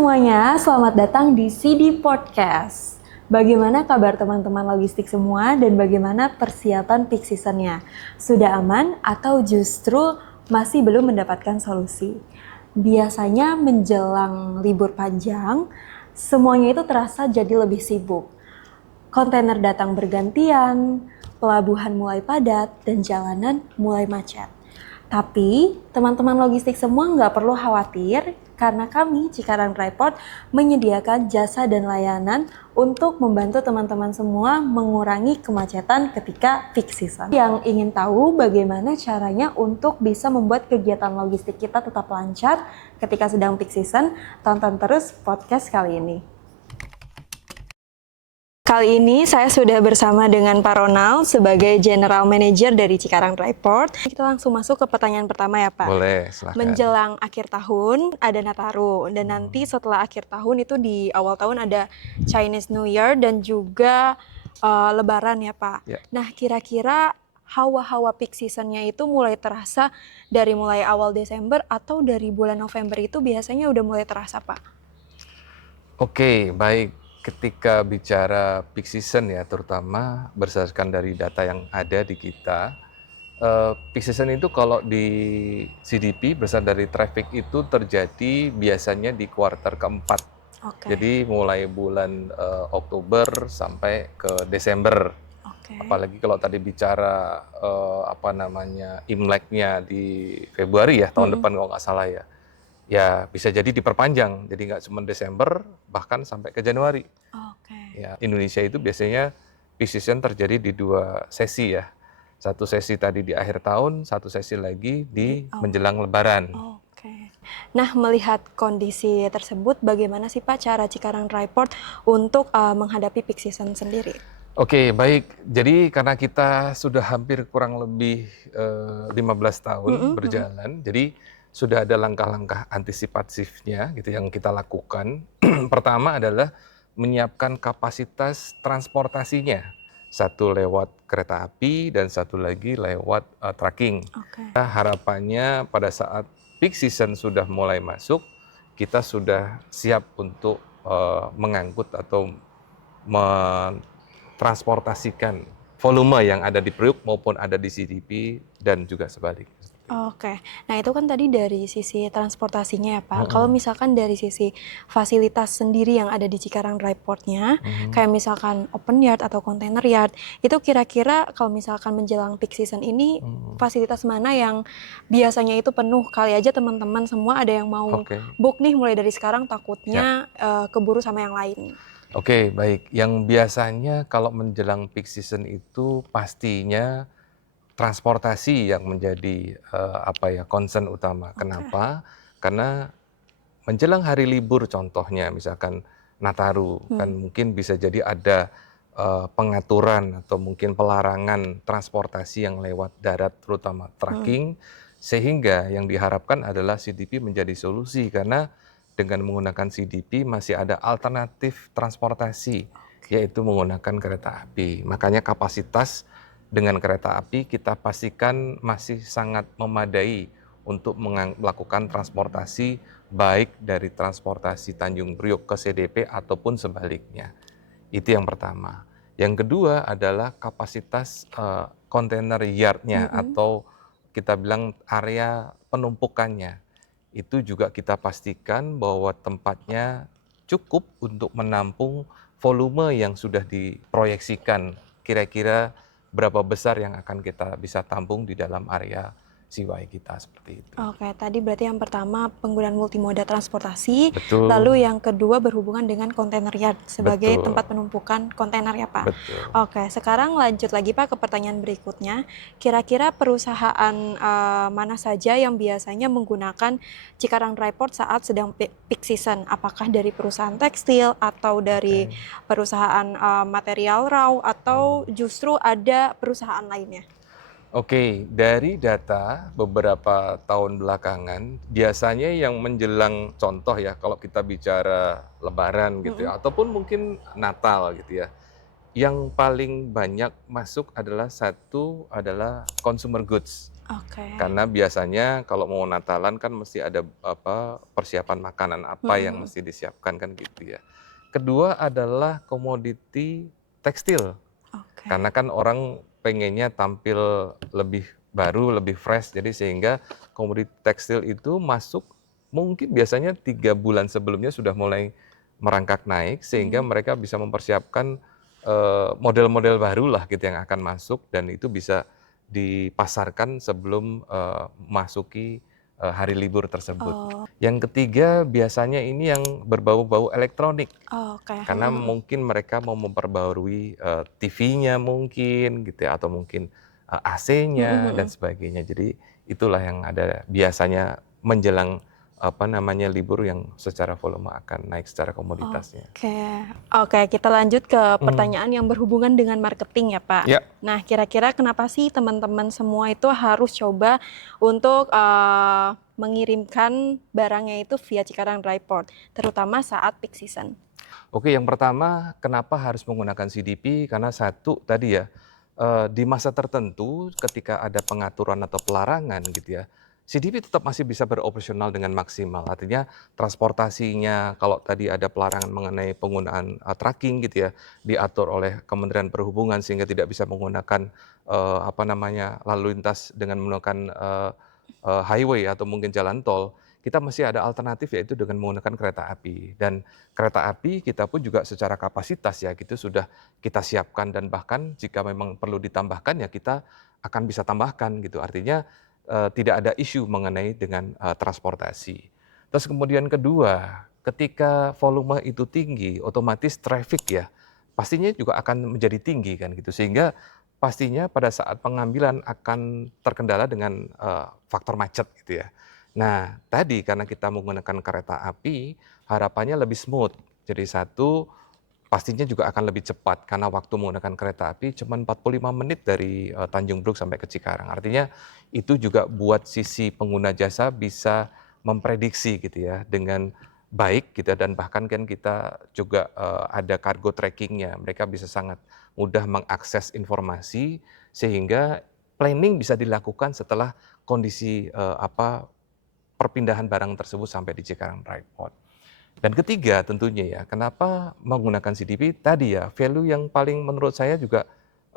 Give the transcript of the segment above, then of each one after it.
semuanya, selamat datang di CD Podcast. Bagaimana kabar teman-teman logistik semua dan bagaimana persiapan peak season-nya? Sudah aman atau justru masih belum mendapatkan solusi? Biasanya menjelang libur panjang, semuanya itu terasa jadi lebih sibuk. Kontainer datang bergantian, pelabuhan mulai padat, dan jalanan mulai macet. Tapi, teman-teman logistik semua nggak perlu khawatir karena kami, Cikarang Dryport, menyediakan jasa dan layanan untuk membantu teman-teman semua mengurangi kemacetan ketika peak season. Yang ingin tahu bagaimana caranya untuk bisa membuat kegiatan logistik kita tetap lancar ketika sedang peak season, tonton terus podcast kali ini. Kali ini saya sudah bersama dengan Pak Ronald sebagai General Manager dari Cikarang Dryport. Kita langsung masuk ke pertanyaan pertama ya Pak. Boleh, silakan. Menjelang akhir tahun ada Nataru dan nanti setelah akhir tahun itu di awal tahun ada Chinese New Year dan juga Lebaran ya Pak. Ya. Nah kira-kira hawa-hawa peak season-nya itu mulai terasa dari mulai awal Desember atau dari bulan November itu biasanya udah mulai terasa Pak? Oke, baik. Ketika bicara peak season ya, terutama berdasarkan dari data yang ada di kita, peak season itu kalau di CDP berdasarkan dari traffic itu terjadi biasanya di kuartal keempat. Oke. Jadi mulai bulan Oktober sampai ke Desember. Oke. Apalagi kalau tadi bicara Imleknya di Februari ya, tahun depan kalau nggak salah ya. Ya bisa jadi diperpanjang, jadi nggak cuma Desember, bahkan sampai ke Januari. Oke. Ya, Indonesia itu biasanya peak season terjadi di 2 sesi ya. Satu sesi tadi di akhir tahun, satu sesi lagi di menjelang Lebaran. Oke. Nah, melihat kondisi tersebut, bagaimana sih Pak cara Cikarang Dryport untuk menghadapi peak season sendiri? Oke, baik. Jadi karena kita sudah hampir kurang lebih 15 tahun berjalan, jadi sudah ada langkah-langkah antisipatifnya gitu yang kita lakukan. Pertama adalah menyiapkan kapasitas transportasinya. Satu lewat kereta api dan satu lagi lewat trucking. Oke. Harapannya pada saat peak season sudah mulai masuk, kita sudah siap untuk mengangkut atau mentransportasikan volume yang ada di Priuk maupun ada di CDP dan juga sebaliknya. Oke, nah itu kan tadi dari sisi transportasinya ya Pak. Kalau misalkan dari sisi fasilitas sendiri yang ada di Cikarang Dryport-nya, kayak misalkan open yard atau container yard, itu kira-kira kalau misalkan menjelang peak season ini, fasilitas mana yang biasanya itu penuh? Kali aja teman-teman semua ada yang mau book nih mulai dari sekarang, takutnya keburu sama yang lain. Oke, baik. Yang biasanya kalau menjelang peak season itu pastinya transportasi yang menjadi concern utama. Kenapa? Karena menjelang hari libur contohnya misalkan Nataru kan mungkin bisa jadi ada pengaturan atau mungkin pelarangan transportasi yang lewat darat terutama trucking, sehingga yang diharapkan adalah CDP menjadi solusi karena dengan menggunakan CDP masih ada alternatif transportasi yaitu menggunakan kereta api. Makanya kapasitas dengan kereta api kita pastikan masih sangat memadai untuk melakukan transportasi baik dari transportasi Tanjung Priok ke CDP ataupun sebaliknya. Itu yang pertama. Yang kedua adalah kapasitas container yard-nya atau kita bilang area penumpukannya. Itu juga kita pastikan bahwa tempatnya cukup untuk menampung volume yang sudah diproyeksikan kira-kira berapa besar yang akan kita bisa tampung di dalam area CY kita seperti itu. Oke, tadi berarti yang pertama penggunaan multimoda transportasi, Betul. lalu yang kedua berhubungan dengan container yard sebagai Betul. tempat penumpukan kontainer ya Pak. Betul. Oke, sekarang lanjut lagi Pak ke pertanyaan berikutnya. Kira-kira perusahaan mana saja yang biasanya menggunakan Cikarang Dryport saat sedang peak season? Apakah dari perusahaan tekstil atau dari perusahaan material raw atau justru ada perusahaan lainnya? Oke, dari data beberapa tahun belakangan, biasanya yang menjelang contoh ya, kalau kita bicara Lebaran gitu ya, ataupun mungkin Natal gitu ya, Yang paling banyak masuk adalah satu adalah consumer goods. Oke. Karena biasanya kalau mau Natalan kan mesti ada persiapan makanan apa yang Mhm. mesti disiapkan kan gitu ya. Kedua adalah komoditi tekstil. Oke. Karena kan orang pengennya tampil lebih baru, lebih fresh, jadi sehingga komoditi tekstil itu masuk mungkin biasanya 3 bulan sebelumnya sudah mulai merangkak naik, sehingga Mhm. mereka bisa mempersiapkan model-model baru lah gitu yang akan masuk, dan itu bisa dipasarkan sebelum masuki hari libur tersebut. Oh, Yang ketiga biasanya ini yang berbau-bau elektronik. oke. Karena Mhm mhm. mungkin mereka mau memperbarui TV-nya mungkin gitu ya, atau mungkin Mhm AC-nya dan mhm. sebagainya. Jadi itulah yang ada biasanya menjelang apa namanya libur yang secara volume akan naik secara komoditasnya. Oke. Oke, kita lanjut ke Hmm. pertanyaan yang berhubungan dengan marketing ya, Pak. Ya, Nah, kira-kira kenapa sih teman-teman semua itu harus coba untuk mengirimkan barangnya itu via Cikarang Dry Port, terutama saat peak season? oke. Yang pertama, kenapa harus menggunakan CDP? Karena satu tadi ya, di masa tertentu ketika ada pengaturan atau pelarangan gitu ya, CDP tetap masih bisa beroperasional dengan maksimal. Artinya transportasinya, kalau tadi ada pelarangan mengenai penggunaan tracking gitu ya, diatur oleh Kementerian Perhubungan sehingga tidak bisa menggunakan apa namanya lalu lintas dengan menggunakan highway atau mungkin jalan tol. Kita masih ada alternatif yaitu dengan menggunakan kereta api. Dan kereta api kita pun juga secara kapasitas ya gitu sudah kita siapkan, dan bahkan jika memang perlu ditambahkan ya kita akan bisa tambahkan gitu. Artinya tidak ada isu mengenai dengan transportasi. Terus kemudian kedua, ketika volume itu tinggi, otomatis traffic ya pastinya juga akan menjadi tinggi kan gitu. Sehingga pastinya pada saat pengambilan akan terkendala dengan faktor macet gitu ya. Nah, tadi karena kita menggunakan kereta api, harapannya lebih smooth. Jadi satu, pastinya juga akan lebih cepat karena waktu menggunakan kereta api cuma 45 menit dari Tanjung Priok sampai ke Cikarang. Artinya itu juga buat sisi pengguna jasa bisa memprediksi gitu ya dengan baik gitu ya, dan bahkan kan kita juga ada cargo trackingnya. Mereka bisa sangat mudah mengakses informasi sehingga planning bisa dilakukan setelah kondisi perpindahan barang tersebut sampai di Cikarang Dry Port. Dan ketiga tentunya ya, kenapa menggunakan CDP? Tadi ya, value yang paling menurut saya juga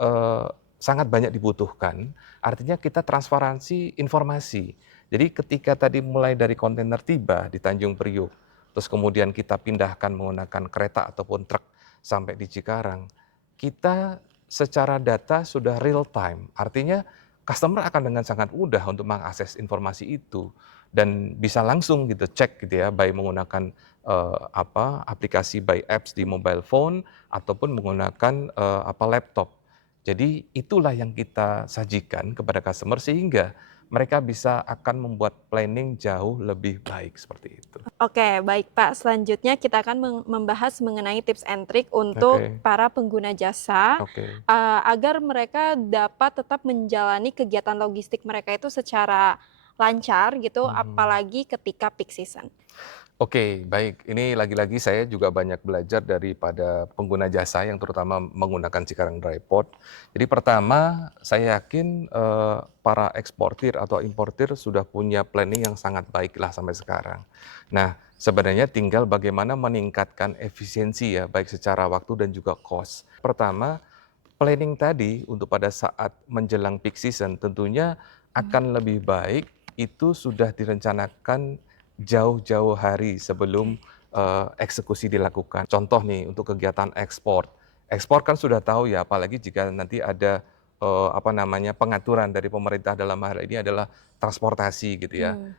eh, sangat banyak dibutuhkan. Artinya kita transparansi informasi. Jadi ketika tadi mulai dari kontainer tiba di Tanjung Priok, terus kemudian kita pindahkan menggunakan kereta ataupun truk sampai di Cikarang, kita secara data sudah real time. Artinya customer akan dengan sangat mudah untuk mengakses informasi itu dan bisa langsung gitu cek gitu ya, baik menggunakan aplikasi by apps di mobile phone ataupun menggunakan laptop. Jadi itulah yang kita sajikan kepada customer sehingga mereka bisa akan membuat planning jauh lebih baik seperti itu. Oke, baik Pak. Selanjutnya kita akan membahas mengenai tips and trick untuk Oke, para pengguna jasa oke. agar mereka dapat tetap menjalani kegiatan logistik mereka itu secara lancar gitu, Mhm. apalagi ketika peak season. Oke, baik. Ini lagi-lagi saya juga banyak belajar daripada pengguna jasa yang terutama menggunakan Cikarang Dry Port. Jadi pertama, saya yakin para eksportir atau importir sudah punya planning yang sangat baik lah sampai sekarang. Nah, sebenarnya tinggal bagaimana meningkatkan efisiensi ya, baik secara waktu dan juga cost. Pertama, planning tadi untuk pada saat menjelang peak season tentunya Hmm. akan lebih baik itu sudah direncanakan jauh-jauh hari sebelum Oke. eksekusi dilakukan. Contoh nih untuk kegiatan ekspor. Ekspor kan sudah tahu ya, apalagi jika nanti ada apa namanya pengaturan dari pemerintah dalam hal ini adalah transportasi gitu ya. Hmm.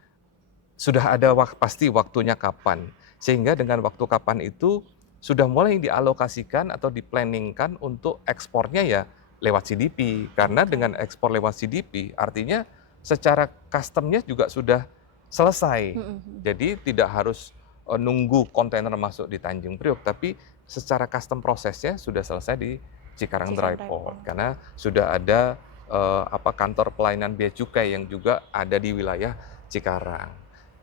Sudah ada pasti waktunya kapan. Sehingga dengan waktu kapan itu sudah mulai dialokasikan atau diplanningkan untuk ekspornya ya lewat CDP. Karena Oke. dengan ekspor lewat CDP artinya secara customnya juga sudah selesai. Hmm, hmm. Jadi tidak harus nunggu kontainer masuk di Tanjung Priok, tapi secara custom prosesnya sudah selesai di Cikarang Dry Cikarang Dry Port. Port. Karena sudah ada kantor pelayanan bea cukai yang juga ada di wilayah Cikarang.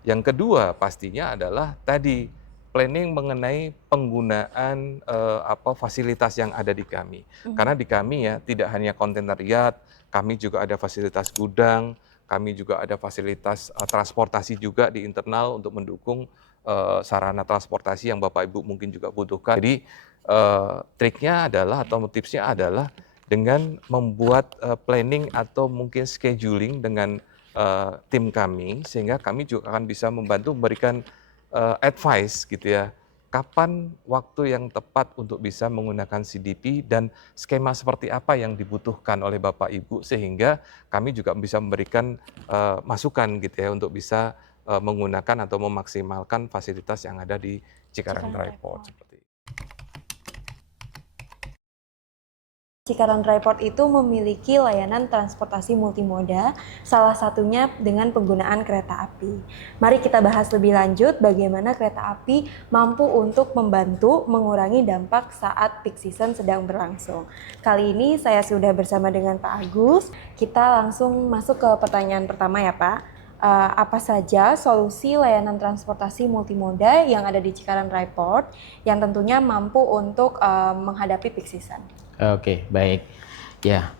Yang kedua pastinya adalah tadi planning mengenai penggunaan fasilitas yang ada di kami. Karena di kami ya tidak hanya kontaineriat, kami juga ada fasilitas gudang, kami juga ada fasilitas transportasi juga di internal untuk mendukung sarana transportasi yang Bapak Ibu mungkin juga butuhkan. Jadi triknya adalah atau tipsnya adalah dengan membuat planning atau mungkin scheduling dengan tim kami, sehingga kami juga akan bisa membantu memberikan advice gitu ya, kapan waktu yang tepat untuk bisa menggunakan CDP dan skema seperti apa yang dibutuhkan oleh Bapak Ibu, sehingga kami juga bisa memberikan masukan gitu ya untuk bisa menggunakan atau memaksimalkan fasilitas yang ada di Cikarang Cikarang Dry Dry Port Port. seperti itu. Cikarang Dry Port itu memiliki layanan transportasi multimoda, salah satunya dengan penggunaan kereta api. Mari kita bahas lebih lanjut bagaimana kereta api mampu untuk membantu mengurangi dampak saat peak season sedang berlangsung. Kali ini saya sudah bersama dengan Pak Agus. Kita langsung masuk ke pertanyaan pertama ya Pak. Apa saja solusi layanan transportasi multimoda yang ada di Cikarang Dry Port yang tentunya mampu untuk menghadapi peak season? Oke, baik. Ya,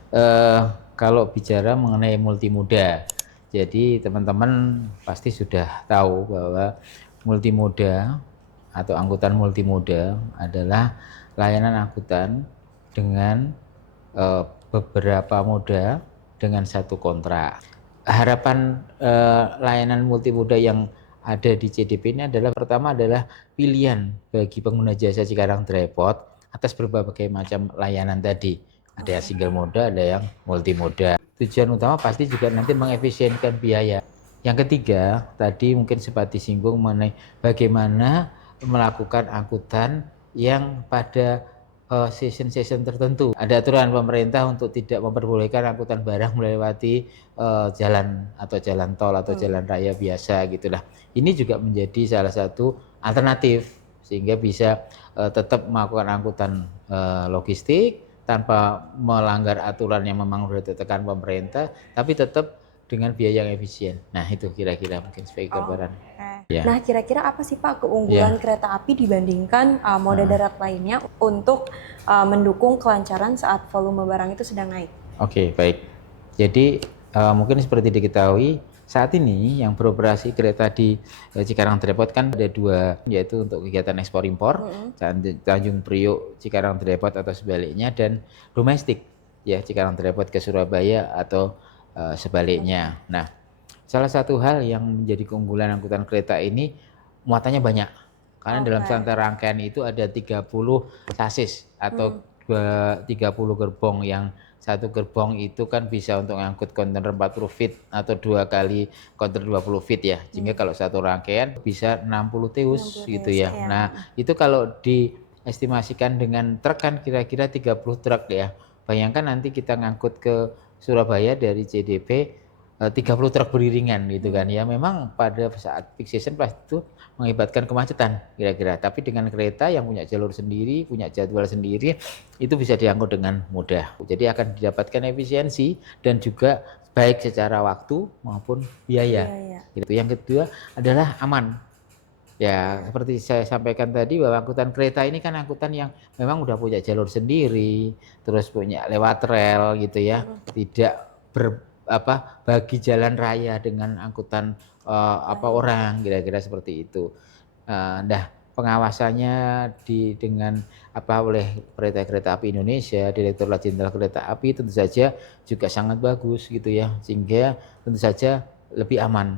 kalau bicara mengenai multimoda, jadi teman-teman pasti sudah tahu bahwa multimoda atau angkutan multimoda adalah layanan angkutan dengan beberapa moda dengan satu kontrak. Harapan layanan multimoda yang ada di CDP ini adalah pertama adalah pilihan bagi pengguna jasa Cikarang Dry Port atas berbagai macam layanan tadi. Ada single moda, ada yang multimoda. Tujuan utama pasti juga nanti mengefisienkan biaya. Yang ketiga, tadi mungkin sempat disinggung mengenai bagaimana melakukan angkutan yang pada season-season tertentu. Ada aturan pemerintah untuk tidak memperbolehkan angkutan barang melewati jalan atau jalan tol atau jalan raya biasa gitulah. Ini juga menjadi salah satu alternatif sehingga bisa tetap melakukan angkutan logistik tanpa melanggar aturan yang memang sudah ditetapkan pemerintah, tapi tetap dengan biaya yang efisien. Nah, itu kira-kira mungkin sebagai gambaran. Ya. Nah, kira-kira apa sih Pak keunggulan kereta api dibandingkan moda darat lainnya untuk mendukung kelancaran saat volume barang itu sedang naik? Oke, baik. Jadi mungkin seperti diketahui saat ini yang beroperasi kereta di Cikarang Dry Port kan ada dua, yaitu untuk kegiatan ekspor impor, Tanjung Priok Cikarang Dry Port atau sebaliknya, dan domestik ya Cikarang Dry Port ke Surabaya atau sebaliknya. Nah, salah satu hal yang menjadi keunggulan angkutan kereta ini muatannya banyak. Karena dalam satu rangkaian itu ada 30 sasis atau 30 gerbong, yang satu gerbong itu kan bisa untuk ngangkut kontainer 40 feet atau 2 kali kontainer 20 feet ya. Sehingga kalau satu rangkaian bisa 60 teus gitu ya. Nah, itu kalau diestimasikan dengan truk kan kira-kira 30 truk ya. Bayangkan nanti kita ngangkut ke Surabaya dari CDP 30 truk beriringan gitu kan ya. Memang pada saat peak season pasti itu mengakibatkan kemacetan kira-kira. Tapi dengan kereta yang punya jalur sendiri, punya jadwal sendiri, itu bisa diangkut dengan mudah. Jadi akan didapatkan efisiensi dan juga baik secara waktu maupun biaya. Gitu. Yang kedua adalah aman. Ya, seperti saya sampaikan tadi bahwa angkutan kereta ini kan angkutan yang memang udah punya jalur sendiri, terus punya lewat rel gitu ya. Tidak bagi jalan raya dengan angkutan orang, kira-kira seperti itu. Nah, pengawasannya dengan oleh Kereta Api Indonesia, Direktorat Jenderal Kereta Api tentu saja juga sangat bagus gitu ya, sehingga tentu saja lebih aman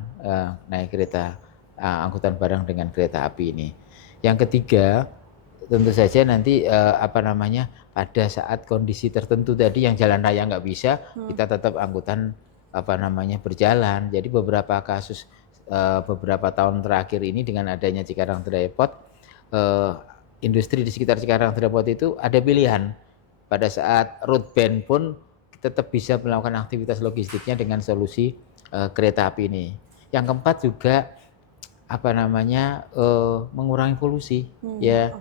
naik kereta angkutan barang dengan kereta api ini. Yang ketiga, tentu saja nanti pada saat kondisi tertentu tadi yang jalan raya nggak bisa, kita tetap angkutan berjalan. Jadi beberapa kasus beberapa tahun terakhir ini dengan adanya Cikarang Dry Port, industri di sekitar Cikarang Dry Port itu ada pilihan. Pada saat road ban pun tetap bisa melakukan aktivitas logistiknya dengan solusi kereta api ini. Yang keempat juga mengurangi polusi ya.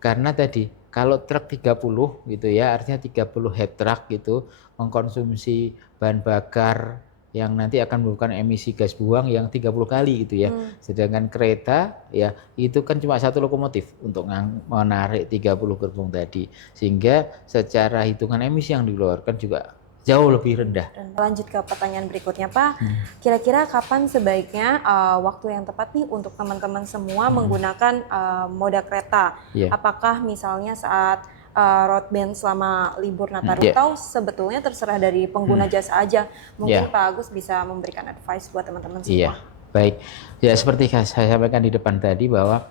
Karena tadi kalau truk 30 gitu ya, artinya 30 head truck gitu mengkonsumsi bahan bakar yang nanti akan menyebabkan emisi gas buang yang 30 kali gitu ya. Sedangkan kereta ya itu kan cuma satu lokomotif untuk menarik 30 gerbong tadi. Sehingga secara hitungan emisi yang dikeluarkan juga jauh lebih rendah. Lanjut ke pertanyaan berikutnya Pak, kira-kira kapan sebaiknya waktu yang tepat nih untuk teman-teman semua menggunakan moda kereta? Yeah. Apakah misalnya saat road band selama libur Nataru atau sebetulnya terserah dari pengguna jasa aja? Mungkin Pak Agus bisa memberikan advice buat teman-teman semua. Baik. Ya seperti saya sampaikan di depan tadi bahwa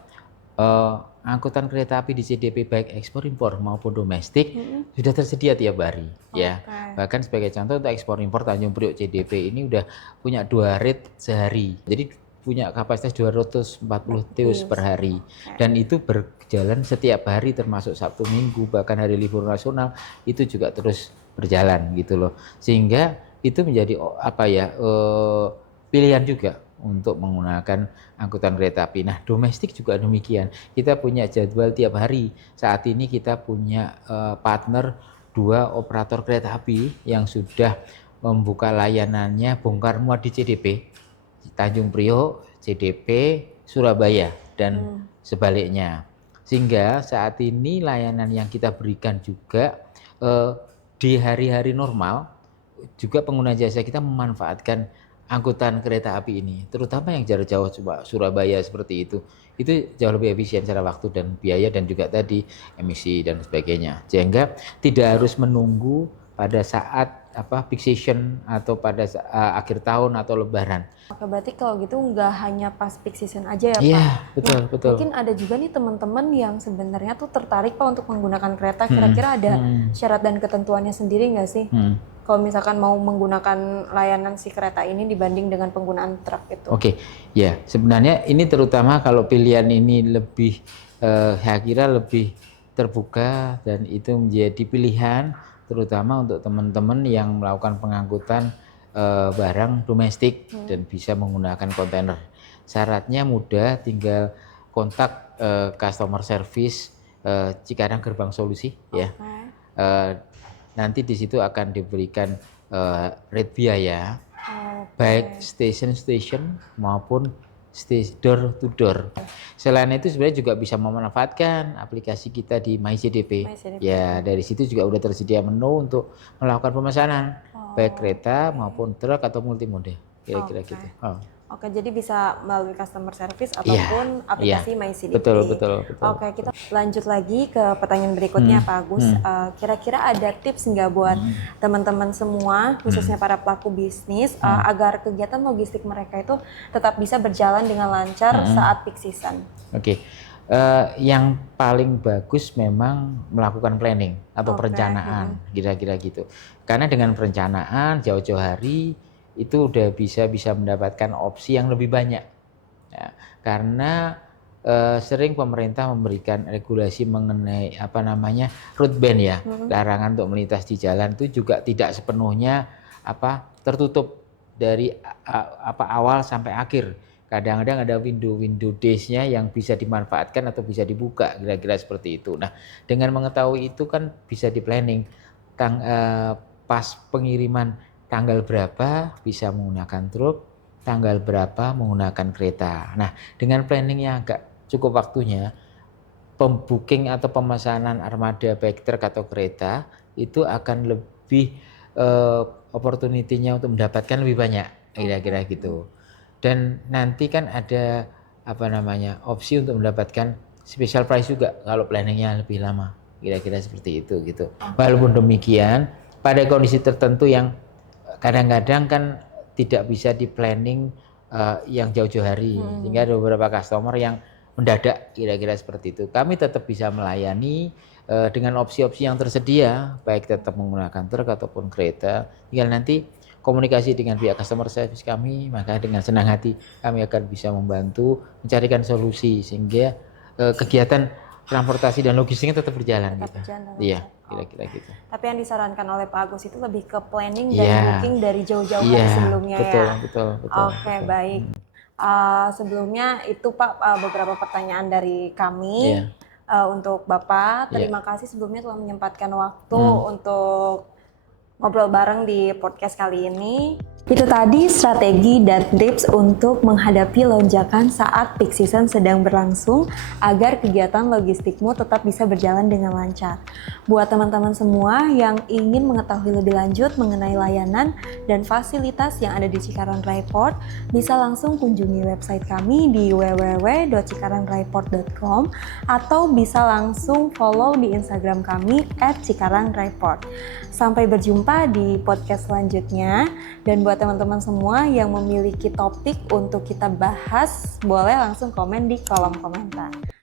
angkutan kereta api di CDP baik ekspor impor maupun domestik sudah tersedia tiap hari ya. Bahkan sebagai contoh untuk ekspor impor Tanjung Priok CDP ini udah punya 2 rate sehari. Jadi punya kapasitas 240 TEUs per hari dan itu berjalan setiap hari termasuk Sabtu Minggu, bahkan hari libur nasional itu juga terus berjalan gitu loh. Sehingga itu menjadi pilihan juga untuk menggunakan angkutan kereta api. Nah, domestik juga demikian. Kita punya jadwal tiap hari. Saat ini kita punya partner 2 operator kereta api yang sudah membuka layanannya bongkar muat di CDP, Tanjung Priok, CDP, Surabaya, dan sebaliknya. Sehingga saat ini layanan yang kita berikan juga di hari-hari normal, juga pengguna jasa kita memanfaatkan angkutan kereta api ini, terutama yang jarak jauh Surabaya seperti itu jauh lebih efisien secara waktu dan biaya dan juga tadi emisi dan sebagainya. Sehingga tidak harus menunggu pada saat peak season atau pada akhir tahun atau lebaran. Oke, berarti kalau gitu nggak hanya pas peak season aja ya Pak? Iya, betul, nah, betul. Mungkin ada juga nih teman-teman yang sebenarnya tuh tertarik Pak untuk menggunakan kereta. Kira-kira ada syarat dan ketentuannya sendiri nggak sih? Kalau misalkan mau menggunakan layanan si kereta ini dibanding dengan penggunaan truk itu? Oke, ya sebenarnya ini terutama kalau pilihan ini lebih, saya kira lebih terbuka dan itu menjadi pilihan terutama untuk teman-teman yang melakukan pengangkutan barang domestik dan bisa menggunakan kontainer. Syaratnya mudah, tinggal kontak customer service Cikarang Gerbang Solusi ya. Nanti di situ akan diberikan rate biaya baik station maupun door to door. Selain itu sebenarnya juga bisa memanfaatkan aplikasi kita di MyCDP. Ya, dari situ juga udah tersedia menu untuk melakukan pemesanan baik kereta maupun truk atau multimoda. Kira-kira gitu. Oke, jadi bisa melalui customer service ataupun aplikasi MyCDP. Betul. Oke, kita lanjut lagi ke pertanyaan berikutnya Pak Agus. Kira-kira ada tips nggak buat teman-teman semua, khususnya para pelaku bisnis, agar kegiatan logistik mereka itu tetap bisa berjalan dengan lancar saat peak season? Oke. Yang paling bagus memang melakukan planning atau perencanaan, kira-kira gitu. Karena dengan perencanaan jauh-jauh hari itu udah bisa mendapatkan opsi yang lebih banyak. Ya, karena sering pemerintah memberikan regulasi mengenai road ban ya, larangan untuk melintas di jalan itu juga tidak sepenuhnya tertutup dari awal sampai akhir. Kadang-kadang ada window days-nya yang bisa dimanfaatkan atau bisa dibuka, kira-kira seperti itu. Nah, dengan mengetahui itu kan bisa di planning pas pengiriman tanggal berapa bisa menggunakan truk, tanggal berapa menggunakan kereta. Nah, dengan planning yang agak cukup waktunya, pembooking atau pemesanan armada baik truk atau kereta itu akan lebih opportunity-nya untuk mendapatkan lebih banyak, kira-kira gitu. Dan nanti kan ada opsi untuk mendapatkan special price juga kalau planningnya lebih lama, kira-kira seperti itu gitu. Walaupun demikian, pada kondisi tertentu yang kadang-kadang kan tidak bisa di planning yang jauh-jauh hari, sehingga ada beberapa customer yang mendadak, kira-kira seperti itu. Kami tetap bisa melayani dengan opsi-opsi yang tersedia, baik tetap menggunakan truk ataupun kereta. Tinggal nanti komunikasi dengan pihak customer service kami, maka dengan senang hati kami akan bisa membantu mencarikan solusi sehingga kegiatan transportasi dan logistiknya tetap berjalan. Iya, kira-kira gitu. Tapi yang disarankan oleh Pak Agus itu lebih ke planning dan booking dari jauh-jauh hari sebelumnya betul. Oke, baik. Sebelumnya itu Pak beberapa pertanyaan dari kami untuk Bapak. Terima kasih sebelumnya telah menyempatkan waktu untuk ngobrol bareng di podcast kali ini. Itu tadi strategi dan tips untuk menghadapi lonjakan saat peak season sedang berlangsung agar kegiatan logistikmu tetap bisa berjalan dengan lancar. Buat teman-teman semua yang ingin mengetahui lebih lanjut mengenai layanan dan fasilitas yang ada di Cikarang Raiport, bisa langsung kunjungi website kami di www.cikarangraiport.com atau bisa langsung follow di Instagram kami @cikarangraiport. Sampai berjumpa di podcast selanjutnya. Dan buat teman-teman semua yang memiliki topik untuk kita bahas, boleh langsung komen di kolom komentar.